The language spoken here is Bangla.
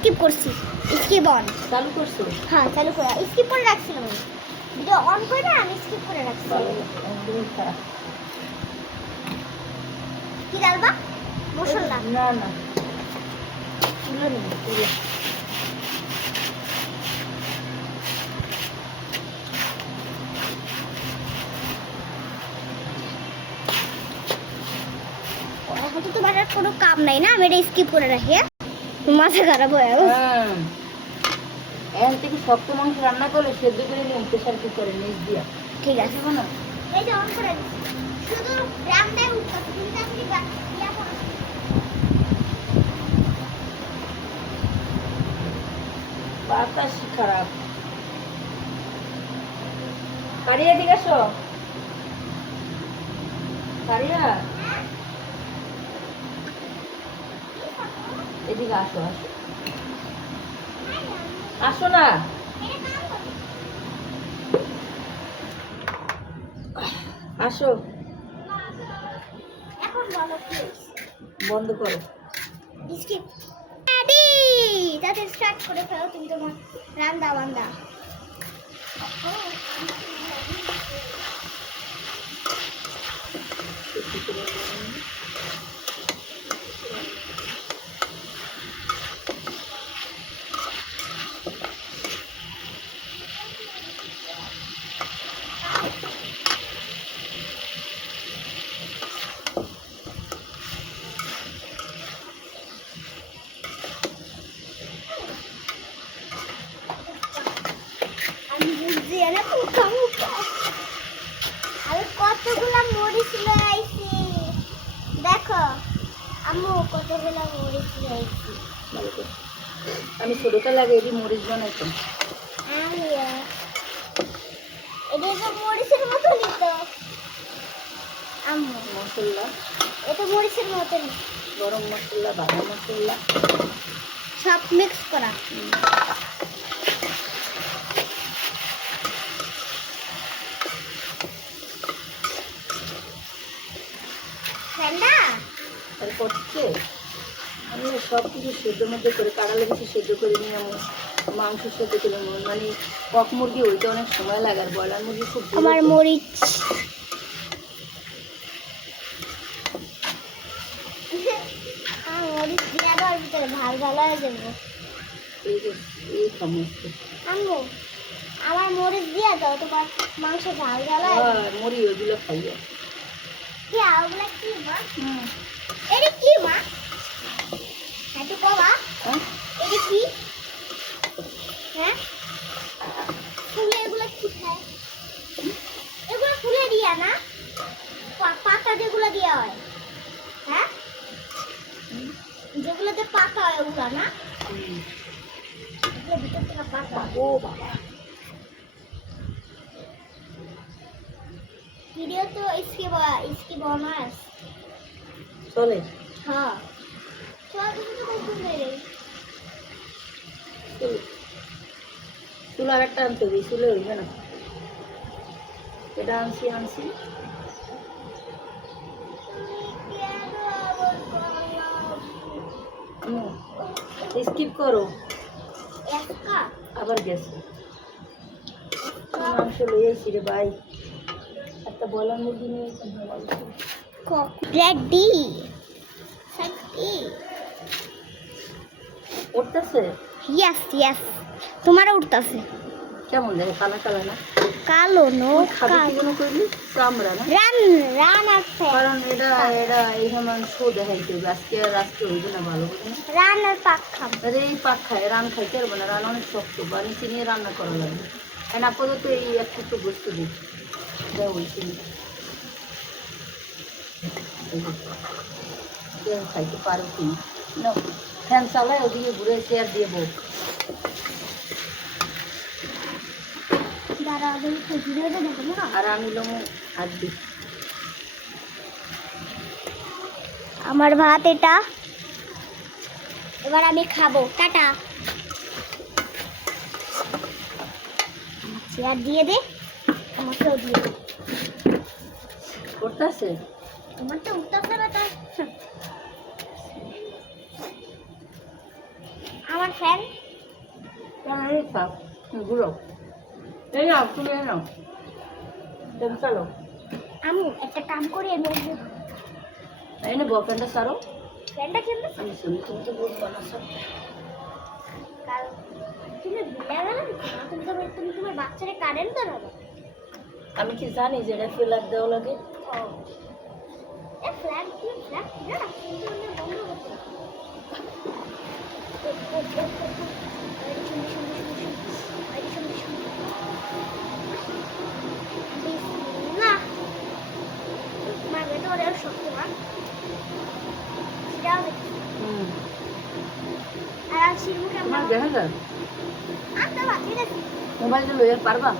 স্কিপ করছি, স্কিপ অন চালু করছো? হ্যাঁ চালু করে স্কিপ করে রাখছিলাম আমি, ভিডিও অন করে না আমি স্কিপ করে রাখছিলাম। কি ডালবা? মশলা না না, তুলে নিন, তুলে। এখন তো তোমার আর কোনো কাম নাই না, আমি এটা স্কিপ করে রাখি। মাথা খারাপ হয়ে গেল। হ্যাঁ, এখন থেকে শক্ত মাংস রান্না করলে সেদ্ধ করে নিন প্রেশার কুকারে নিচ দিয়া। ঠিক আছে না এই যে অন করে দিচ্ছি, শুধু রান্নায় উঠতেছে তুমি তাড়াতাড়ি ইয়া করো। বাতাস খারাপ। কারিয়া দিকে আসো, কারিয়া এদিকে আসো, আসো আসো না, আসো। এখন বলো প্লিজ বন্ধ করো। স্কিপ রেডি, তাতে স্টার্ট করে ফেলো তুমি তোমার রান্না বান্না। আমি বুঝছি না মুখা মুখা, আমি কতগুলা মরিচ লয়ে আইছি দেখো আম্মু, কতগুলা মরিচ লয়ে আইছি ভালো করে। আমি ছোটটা লাগে এটি মরিচ বানাইতাম। আমি এটা তো মরিচের মতনই তো আম্মু, মশলা, এটা মরিচের মতনই, গরম মশলা, বাটা মশলা সব মিক্স করা। ঠান্ডা তারপর হচ্ছে আমি সব কিছু সেদ্ধ মধ্যে করে কাঁড়ালে কিছু সেদ্ধ করে নিয়ে আমি মাংস সেদ্ধ করে নেব। মানে কক মুরগি ওইটা অনেক সময় লাগে, আর ব্রয়লার মুরগি খুব দ্রুত। আমার মরিচ মরিচ দিয়ে দেওয়ার ভিতরে ভালো ভালো হয়ে যাবো। এই যে এই সমস্ত আম্মু আমার মরিচ দিয়ে দাও, তোমার মাংস ঝাল ঝাল হয়। মুড়ি ওইগুলো খাইয়ে। কি ওগুলা কি মা? এটা কি মা? একটু কবা হ্যাঁ, এটা কি? হ্যাঁ ফুলে এগুলা কি খায়? এগুলা ফুলে দিয়া না, পাতা যেগুলো দেওয়া হয়, হ্যাঁ যেগুলোতে পাতা হয় ওগুলা না, এগুলো ভিতর থেকে পাতা। ও বাবা, ভিডিও তো इसकी बोनस চলে। हाँ चल तुम तो कुछ नहीं रे চলো, চুল আর একটা আনতে হবে, চুলে হইবে না। এটা আনছি আনছি স্কিপ করো, इसका আবার গেছে। মাংস লইয়েছি রে ভাই, একটা বলার মুরগি নিয়েছি। रेडी सच्ची উঠতেছে यस यस তোমারও উঠতাছে। কেমন দেখে, কালা কালা না? কালো নো খাবি কি জন্য করলি? চামড়া না, রান রান আছে, কারণ এটা এটা এই সময় শো দেখাইতে হবে। আজকে আর আজকে হইবে না, ভালো করে না। রান আর পাক খাম। আরে এই পাক খায়, রান খাইতে পারবো না, রান অনেক শক্ত, বানি চিনিয়ে রান্না করা লাগবে। এখন আপাতত এই একটু বস্তু দিই, দেওয়া হয়েছে খাইতে পারো কিনা না। ফ্যান চালায় ওদিকে ঘুরে চেয়ার দিয়ে বউ। দাঁড়া আমি ভিডিওটা দেখো না। আর আমি লোমো হাত দিই। আমার ভাত এটা, এবার আমি খাবো। টাটা। চেয়ার দিয়ে দে, আমাকেও দিয়ে দে। করতেছে তোমার তো উঠতেছে না, তার আমার ফ্যান কেন এই থাক গুলো এই নাও তুমি এই নাও তেল চালো আমি একটা কাম করি আমি এই না বয়ফ্রেন্ডটা সারো ফ্যানটা কিনতে আমি শুনি তুমি তো বহুত বানাচ্ছ কাল তুমি ভুলে গেলে না তুমি তোমার বাচ্চারে কারেন্ট দেবে আমি কি জানি যে এটা ফ্ল্যাট দেওয়া লাগে ও এ ফ্ল্যাট কি ফ্ল্যাট না কিন্তু বন্ধ করতে তোমার দেখা যায় মোবাইলটা লইয়া পারবা